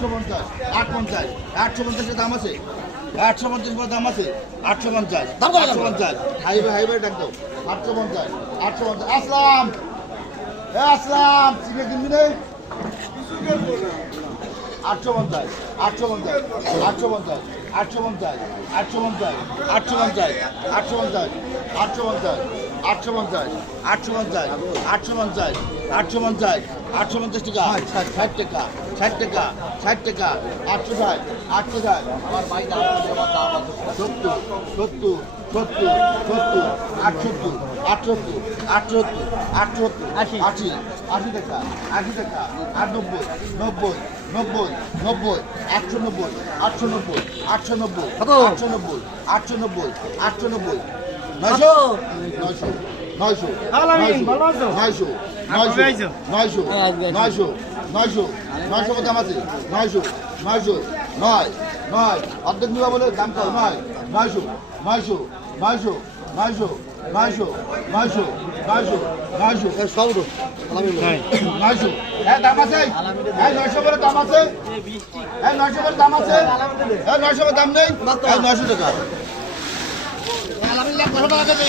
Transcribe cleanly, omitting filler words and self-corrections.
850 850 850 দাম আছে 850 দাম আছে 850 850 হাইবে ডাক দাও 850 850 আসলাম আসলাম চিকে কিনবি রে 850 850 850 850 850 850 850 850 850 850 850 850 850 টাকা 60 টাকা 60 টাকা 60 টাকা 800 800 আমার ভাই দাম 70 70 70 70 78 78 78 78 80 80 টাকা 80 টাকা 90 90 90 90 190 890 890 890 890 890 900 900 900 900 দাম আছে 900 900 9 9 অর্ধেক নিবা বলে দাম কর 9 900 900 900 900 900 900 900 900 সব 900 হ্যাঁ দাম আছে হ্যাঁ 900 করে দাম আছে হ্যাঁ 900 করে দাম আছে হ্যাঁ 900 করে দাম নেই হ্যাঁ 900 টাকা আলহামদুলিল্লাহ কত টাকা দেবে